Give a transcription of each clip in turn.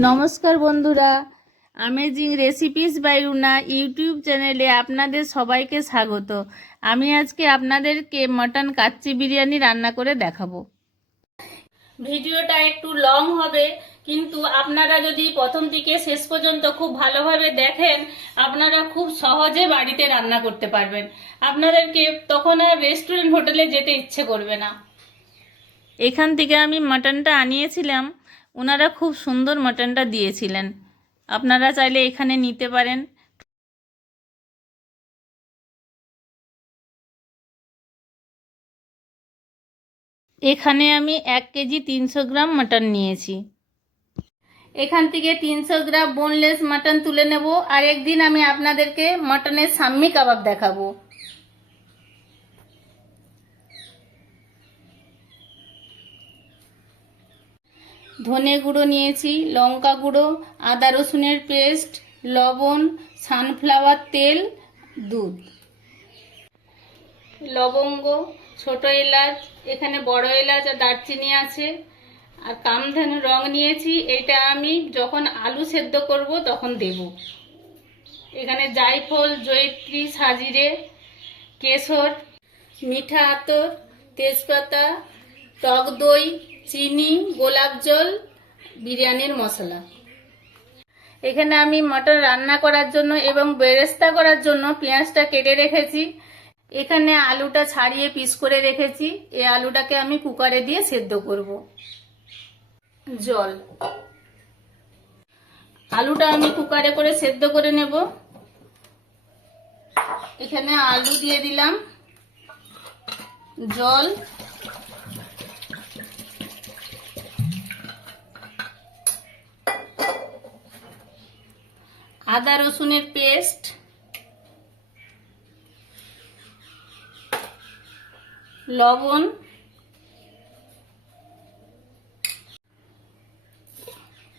নমস্কার বন্ধুরা, amazing recipes by Runa YouTube চ্যানেলে আপনাদের সবাইকে স্বাগত। আমি আজকে আপনাদেরকে মটন কাচ্চি বিরিয়ানি রান্না করে দেখাবো। ভিডিওটা একটু লং হবে, কিন্তু আপনারা যদি প্রথম থেকে শেষ পর্যন্ত খুব ভালোভাবে দেখেন, আপনারা খুব সহজে বাড়িতে রান্না করতে পারবেন। আপনাদেরকে তখন আর রেস্টুরেন্ট হোটেলে যেতে ইচ্ছে করবে না। এখান থেকে আমি মটনটা আনিয়েছিলাম, ওনারা খুব সুন্দর মটনটা দিয়েছিলেন। আপনারা চাইলে এখানে নিতে পারেন। এখানে আমি 1 কেজি 300 গ্রাম মটন নিয়েছি। এখান থেকে 300 গ্রাম বোনলেস মটন তুলে নেব, আর একদিন আমি আপনাদেরকে মটনের সাম্মি কাবাব দেখাবো। ধনে গুঁড়ো নিয়েছি, লঙ্কা গুঁড়ো, আদা রসুনের পেস্ট, লবণ, সানফ্লাওয়ার তেল, দুধ, লবঙ্গ, ছোট এলাচ, এখানে বড় এলাচ আর দারচিনি আছে, আর কামধেনু রং নিয়েছি। এটা আমি যখন আলু সেদ্ধ করব তখন দেব। এখানে জায়ফল, জয়িত্রী, সাজিরে, কেশর, মিঠা আতর, তেজপাতা, টক দই, চিনি, গোলাপ জল, বিরিয়ানির মশলা। এখানে আমি মটন রান্না করার জন্য এবং বেরেস্তা করার জন্য পেঁয়াজটা কেটে রেখেছি। এখানে আলুটা ছাড়িয়ে পিস করে রেখেছি। এই আলুটাকে আমি কুকারে দিয়ে সেদ্ধ করব। জল, আলুটা আমি কুকারে করে সেদ্ধ করে নেব। এখানে আলু দিয়ে দিলাম, জল, আদা রসুনের পেস্ট, লবণ,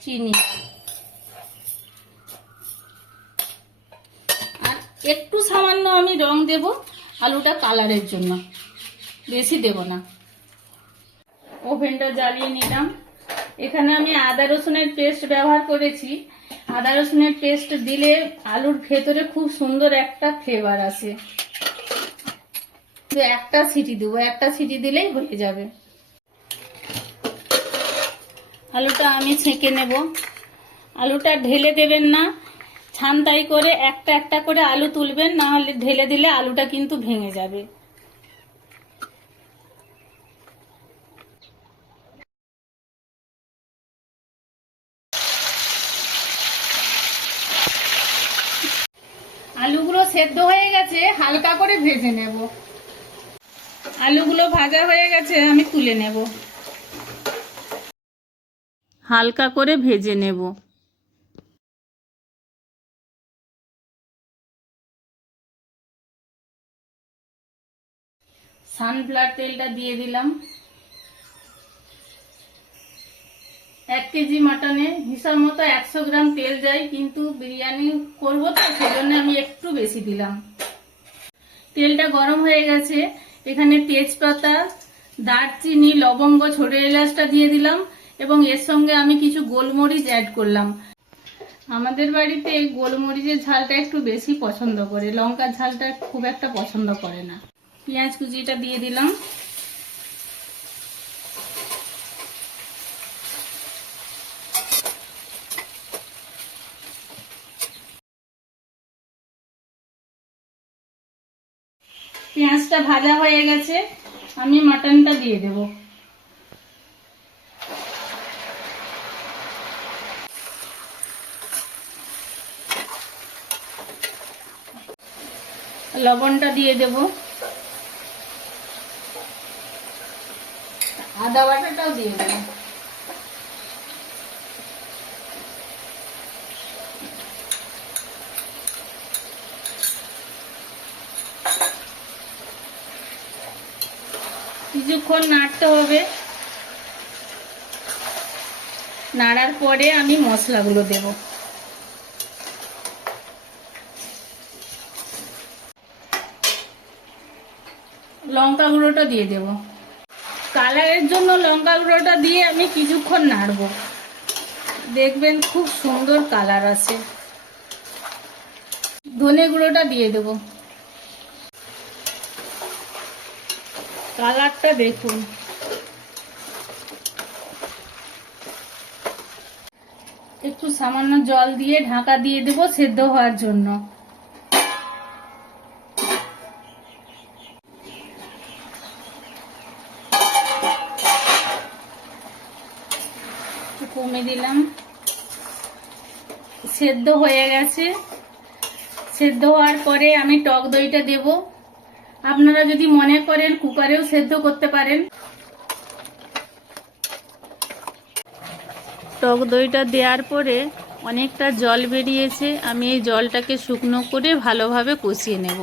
চিনি, আর একটু সামান্য আমি রং দেব আলুটা কালারের জন্য, বেশি দেব না। ওভেনটা জ্বালিয়ে নিলাম। এখানে আমি আদা রসুনের পেস্ট ব্যবহার করেছি। আদা রসুনের পেস্ট দিলে আলুর ভেতরে খুব সুন্দর একটা ফ্লেভার আসে। একটা সিটি দেবো, একটা সিটি দিলেই হয়ে যাবে। আলুটা আমি ছেঁকে নেব। আলুটা ঢেলে দেবেন না, ছানতাই করে একটা একটা করে আলু তুলবেন, না হলে ঢেলে দিলে আলুটা কিন্তু ভেঙে যাবে। আলুগুলো সেদ্ধ হয়ে গেছে, হালকা করে ভেজে নেব। আলুগুলো ভাজা হয়ে গেছে, আমি তুলে নেব। হালকা করে ভেজে নেব। সানফ্লাওয়ার তেলটা দিয়ে দিলাম। 1 কেজি মটনে হিসাব মতো 100 গ্রাম তেল যায়, কিন্তু বিরিয়ানি করবো তো সেজন্য আমি একটু বেশি দিলাম। তেলটা গরম হয়ে গেছে। এখানে তেজপাতা, দারচিনি, লবঙ্গ, ছোট এলাচটা দিয়ে দিলাম, এবং এর সঙ্গে আমি কিছু গোলমরিচ অ্যাড করলাম। আমাদের বাড়িতে গোলমরিচের ঝালটা একটু বেশি পছন্দ করে, লঙ্কার ঝালটা খুব একটা পছন্দ করে না। পেঁয়াজ কুচিটা দিয়ে দিলাম। পেঁয়াজটা ভাজা হয়ে গেছে, আমি মাটনটা দিয়ে দেব। লবণটা দিয়ে দেব, আদা বাটাটাও দিয়ে দেব। কিছুক্ষণ নাড়তে হবে। নাড়ার পরে আমি মশলাগুলো দেব। লঙ্কা গুঁড়োটা দিয়ে দেব। কালারের জন্য লঙ্কা গুঁড়োটা দিয়ে আমি কিছুক্ষণ নাড়ব। দেখবেন খুব সুন্দর কালার আছে। ধনে গুঁড়োটা দিয়ে দেব। কালারটা দেখুন। একটু সামান্য জল দিয়ে ঢাকা দিয়ে দেব সেদ্ধ হওয়ার জন্য। কমে দিলাম। সেদ্ধ হয়ে গেছে। সেদ্ধ হওয়ার পরে আমি টক দইটা দেব। আপনারা যদি মনে করেন কুকারেও সেদ্ধ করতে পারেন। টক দইটা দেওয়ার পরে অনেকটা জল বেরিয়েছে। আমি এই জলটাকে শুকনো করে ভালোভাবে কষিয়ে নেব।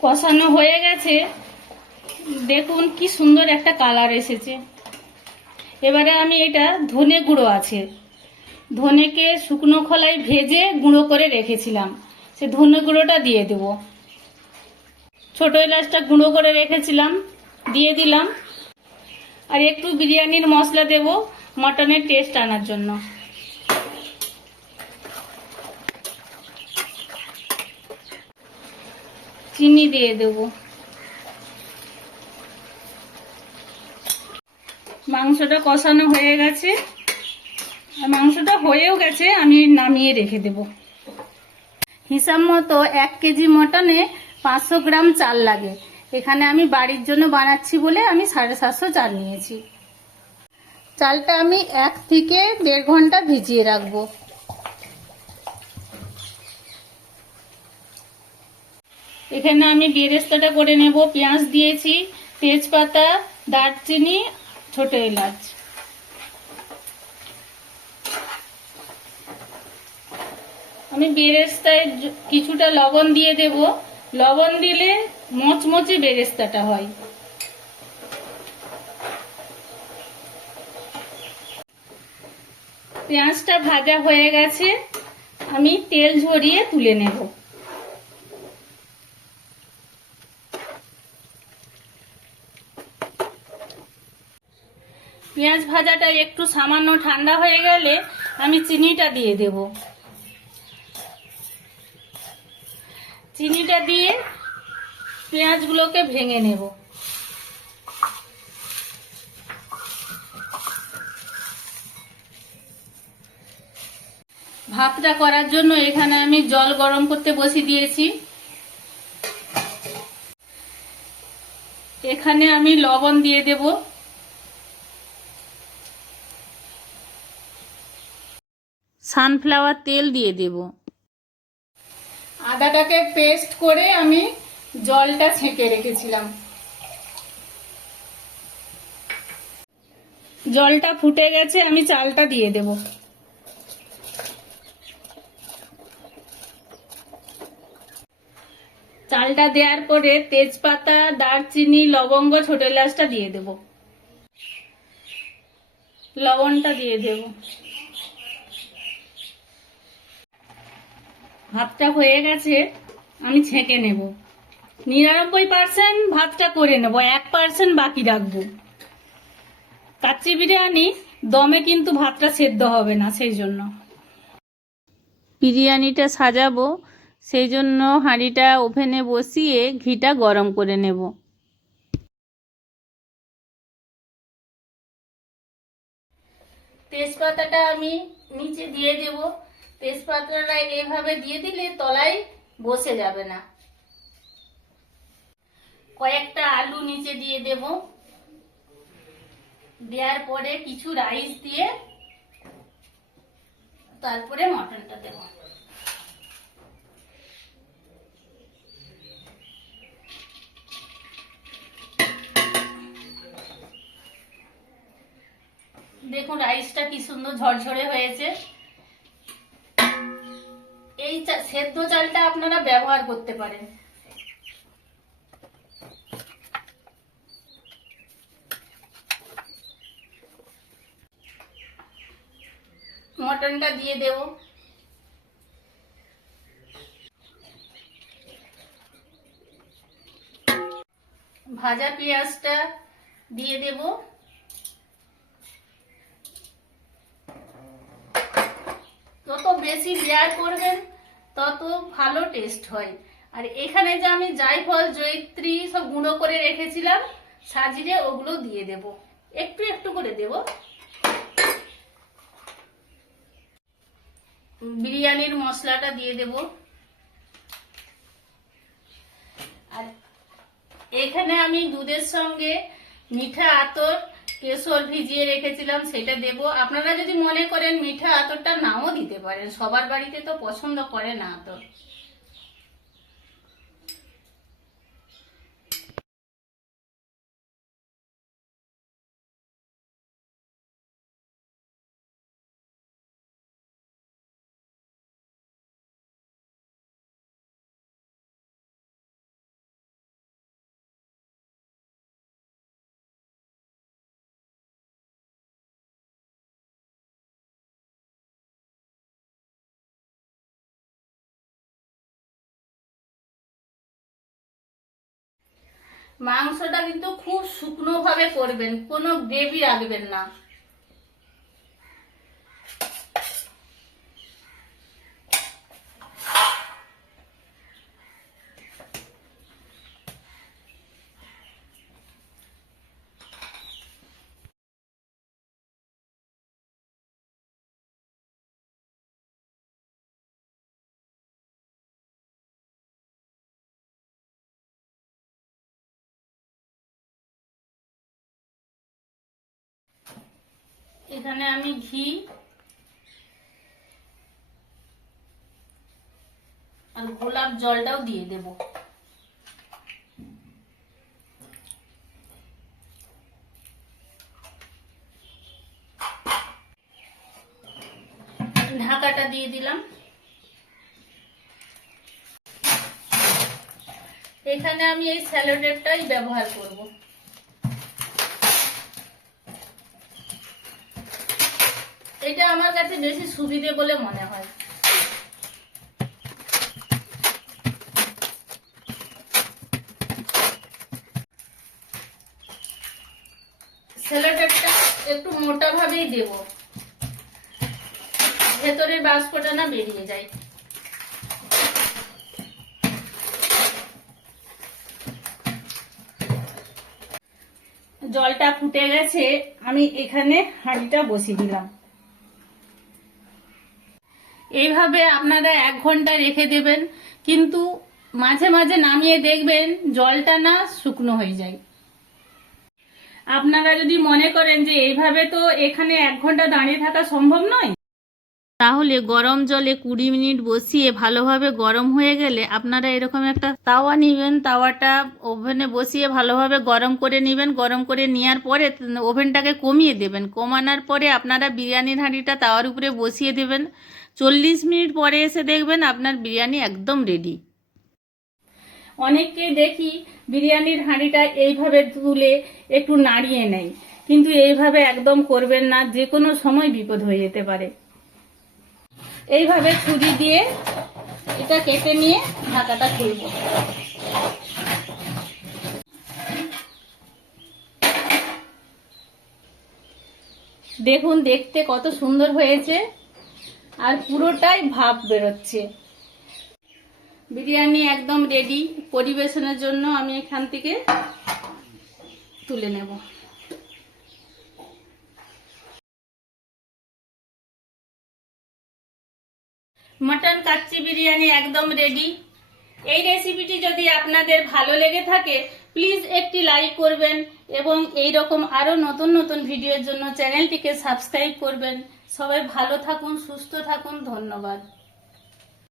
কষানো হয়ে গেছে। দেখুন কি সুন্দর একটা কালার এসেছে। এবারে আমি এটা ধনে গুঁড়ো আছে, ধনেকে শুকনো খোলায় ভেজে গুঁড়ো করে রেখেছিলাম, সে ধনে গুঁড়োটা দিয়ে দেব। ছোট এলাচটা গুঁড়ো করে রেখেছিলাম, দিয়ে দিলাম। আর একটু বিরিয়ানির মশলা দেব মটনের টেস্ট আনার জন্য। চিনি দিয়ে দেব। মাংসটা কষানো হয়ে গেছে, মাংসটা হয়েও গেছে, আমি নামিয়ে রেখে দেব। হিসাব মতো 1 কেজি মটনে 500 গ্রাম চাল লাগে। এখানে আমি বাড়ির জন্য বানাচ্ছি বলে আমি 750 চাল নিয়েছি। চালটা আমি 1 থেকে 1.5 ঘন্টা ভিজিয়ে রাখবো। এখানে আমি বেরেস্তাটা করে নেব। পেঁয়াজ দিয়েছি, তেজপাতা, দারচিনি, ছোট এলাচ। আমি বেরেস্তায় কিছুটা লবণ দিয়ে দেব। লবণ দিলে মচমচে বেরেস্তাটা হয়। পেঁয়াজটা ভাজা হয়ে গেছে, আমি তেল ঝরিয়ে তুলে নেব। পেঁয়াজ ভাজাটা একটু সামান্য ঠান্ডা হয়ে গেলে আমি চিনিটা দিয়ে দেব। চিনিটা দিয়ে পেঁয়াজগুলোকে ভেঙে নেব। ভাতটা করার জন্য এখানে আমি জল গরম করতে বসিয়ে দিয়েছি। এখানে আমি লবণ দিয়ে দেব। সানফ্লাওয়ার তেল দিয়ে দেব। আদাটাকে পেস্ট করে আমি জলটা ছেঁকে রেখেছিলাম। জলটা ফুটে গেছে, আমি চালটা দিয়ে দেব। চালটা দেওয়ার পরে তেজপাতা, দারচিনি, লবঙ্গ, ছোট এলাচটা দিয়ে দেব। লবণটা দিয়ে দেব। ভাতটা হয়ে গেছে, আমি ছেঁকে নেব। 99% ভাতটা করে নেব, 1% বাকি রাখবো। কাচ্চি বিরিয়ানি দমে কিন্তু ভাতটা সেদ্ধ হবে না, সেই জন্য। বিরিয়ানিটা সাজাবো, সেই জন্য হাঁড়িটা ওভেনে বসিয়ে ঘিটা গরম করে নেব। তেজপাতাটা আমি নিচে দিয়ে দেব। তেজপাতাটা এইভাবে দিয়ে দিলে তলায় বসে যাবে না। কয়েকটা আলু নিচে দিয়ে দেব। দেওয়ার পরে কিছু রাইস দিয়ে তারপরে মটনটা দেব। দেখুন রাইসটা কি সুন্দর ঝরঝরে হয়েছে। এই সেদ্ধ চালটা আপনারা ব্যবহার করতে পারেন। মটনটা দিয়ে দেব। ভাজা পেঁয়াজটা দিয়ে দেব। বেশি লেয়ার করবেন তত ভালো টেস্ট হয়। আর এখানে যে আমি জায়ফল জয়িত্রী সব গুঁড়ো করে রেখেছিলাম সাজিয়ে, ওগুলো দিয়ে দেব, একটু একটু করে দেব। বিরিয়ানির মশলাটা দিয়ে দেব। আর এখানে আমি দুধের সঙ্গে মিঠা আতর কেশর ভিজিয়ে রেখেছিলাম, সেটা দেব। আপনারা যদি মনে করেন মিঠা আতরটা নাও দিতে পারেন, সবার বাড়িতে তো পছন্দ করে না আতর। মাংসটা কিন্তু খুব শুকনো ভাবে করবেন, কোনো গ্রেভি রাখবেন না। এখানে আমি ঘি আর গোলাপ জলটাও দিয়ে দেব। ঢাকাটা দিয়ে দিলাম। এখানে আমি এই স্যালো টেপটাই ব্যবহার করব। এটা আমার কাছে বেশি সুবিধে বলে মনে হয়। স্যালো টেপটা একটু মোটা ভাবেই দেব, ভেতরের বাষ্পটা না বেরিয়ে যায়। জলটা ফুটে গেছে, আমি এখানে হাঁড়িটা বসিয়ে দিলাম। এইভাবে আপনারা 1 ঘন্টা রেখে দেবেন, কিন্তু মাঝে মাঝে নামিয়ে দেখবেন জলটা না শুকনো হয়ে যায়। আপনারা যদি মনে করেন যে এইভাবে তো এখানে 1 ঘন্টা দাঁড়িয়ে থাকা সম্ভব নয়, তাহলে গরম জলে 20 মিনিট বসিয়ে ভালোভাবে গরম হয়ে গেলে আপনারা এরকম একটা তাওয়া নেবেন, তাওয়াটা ওভেনে বসিয়ে ভালোভাবে গরম করে নেবেন। গরম করে নেওয়ার পরে ওভেনটাকে কমিয়ে দেবেন। কমানোর পরে আপনারা বিরিয়ানির হাঁড়িটা তাওয়ার উপরে বসিয়ে দেবেন। 40 মিনিট পরে এসে দেখবেন আপনার বিরিয়ানি একদম রেডি। অনেককে দেখি বিরিয়ানির হাঁড়িটা এইভাবে তুলে একটু নাড়িয়ে নেয়, কিন্তু এইভাবে একদম করবেন না, যে কোনো সময় বিপদ হয়ে যেতে পারে। এইভাবে ছুরি দিয়ে এটা কেটে নিয়ে ঢাকাটা খুলব। দেখুন দেখতে কত সুন্দর হয়েছে, আর পুরোটাই ভাপ বেরোচ্ছে। বিরিয়ানি একদম রেডি। পরিবেশনের জন্য আমি এখান থেকে তুলে নেব। মটন কাচ্চি বিরিয়ানি একদম রেডি। এই রেসিপিটি যদি আপনাদের ভালো লেগে থাকে প্লিজ একটি লাইক করবেন এবং এই রকম আরো নতুন নতুন ভিডিওর জন্য চ্যানেলটিকে সাবস্ক্রাইব করবেন। সবাই ভালো থাকুন, সুস্থ থাকুন, ধন্যবাদ।